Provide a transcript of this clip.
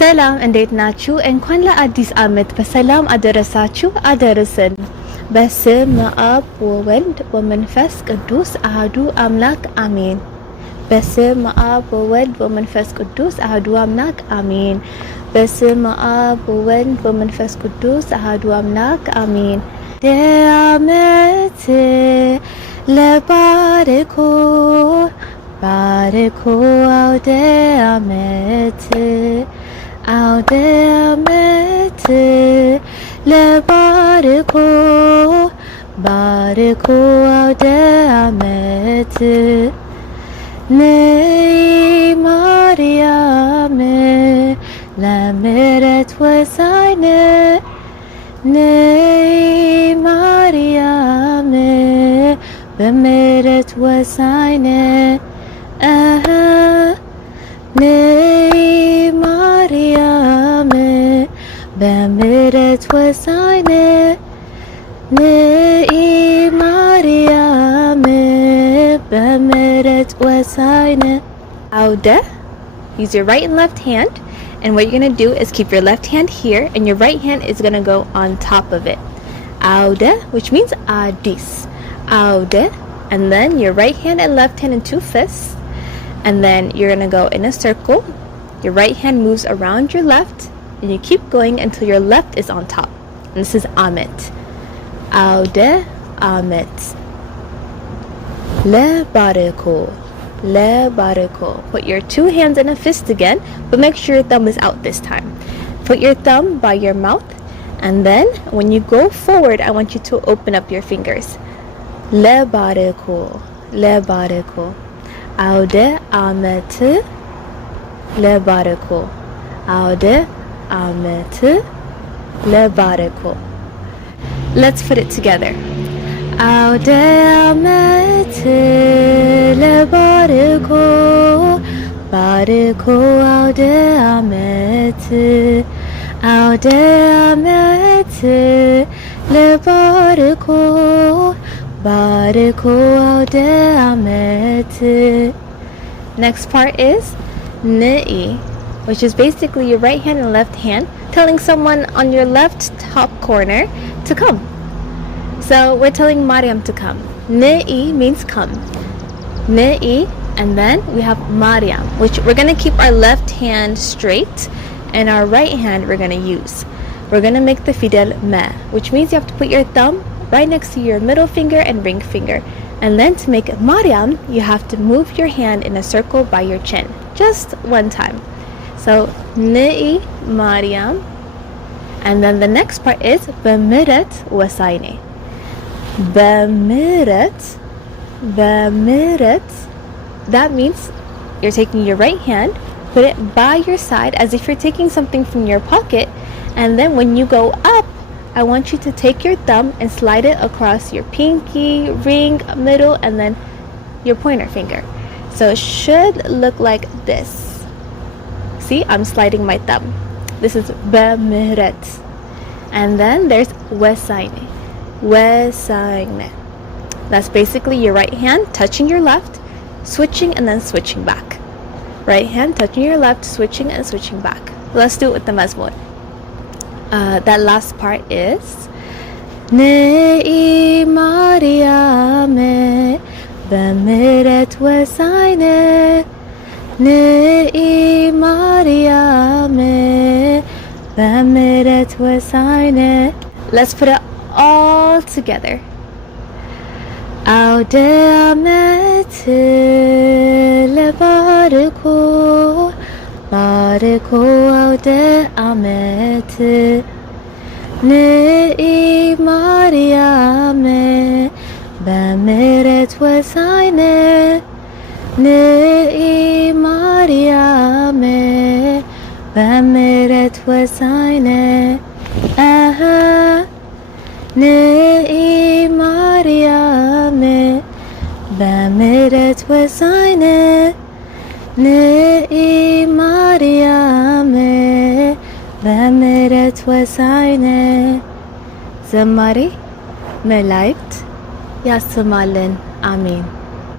ሰላም እንዴት ናችሁ? እንኳን ለአዲስ አመት በሰላም አደረሳችሁ አደረሰን። በስመ አብ ወወልድ ወመንፈስ ቅዱስ አህዱ አምላክ አሜን። በስመ አብ ወወልድ ወመንፈስ ቅዱስ አህዱ አምላክ አሜን። በስመ አብ ወወልድ ወመንፈስ ቅዱስ አህዱ አምላክ አሜን። አመት ለባርኮ ባርኮ አውደ አመት አውደ አመት ለባርኮ ባርኮ አውደ አመት ነይ ማርያም ለምሕረት ወሳህል ነይ ማርያም በምሕረት ወሳህል ነይ ማርያም በምሕረት ወሳህል ነይ ማርያም በምሕረት ወሳህል አውደ. Use your right and left hand, and what you're going to do is keep your left hand here and your right hand is going to go on top of it. Awde, which means adis. Awde, and then your right hand and left hand in two fists, and then you're going to go in a circle. Your right hand moves around your left, and you keep going until your left is on top. And this is Amet. Awde Amet. LeBariko. LeBariko. Put your two hands in a fist again, but make sure your thumb is out this time. Put your thumb by your mouth, and then when you go forward, I want you to open up your fingers. LeBariko. LeBariko. Awde Amet LeBariko. Awde Amet LeBariko. Let's put it together. Awde Amet LeBariko. Bariko Awde Amet. Awde Amet LeBariko. Bariko Awde Amet. Next part is Nei, which is basically your right hand and left hand telling someone on your left top corner to come. So we're telling Mariam to come. Nei means come. Nei, and then we have Mariam, which we're going to keep our left hand straight and our right hand we're going to use. We're going to make the fidel me, which means you have to put your thumb right next to your middle finger and ring finger. And then to make Mariam, you have to move your hand in a circle by your chin. Just one time. So, Nei Mariam. And then the next part is B'mሕረት ወሳህል. B'mሕረት. B'mሕረት. That means you're taking your right hand, put it by your side as if you're taking something from your pocket. And then when you go up, I want you to take your thumb and slide it across your pinky, ring, middle, and then your pointer finger. So it should look like this. See, I'm sliding my thumb. This is B'mሕረት. And then there's ወሳህል. ወሳህል. That's basically your right hand touching your left, switching and then switching back. Right hand touching your left, switching and switching back. Let's do it with the Mezmur. That last part is ነይ ማርያም በምሕረት ወሳህል ነይ ማርያም በምሕረት ወሳህል. Let's put it all together. Awde Amet LeBariko. Bariko Awde Amet Nei Mariam በምሕረት ወሳህል ነይ ማርያም በምሕረት ወሳህል ነይ ማርያም በምሕረት ወሳህል ነይ ማርያም በምሕረት ወሳህል። ዘማሪ መላእክት ያሰማልን። አሜን።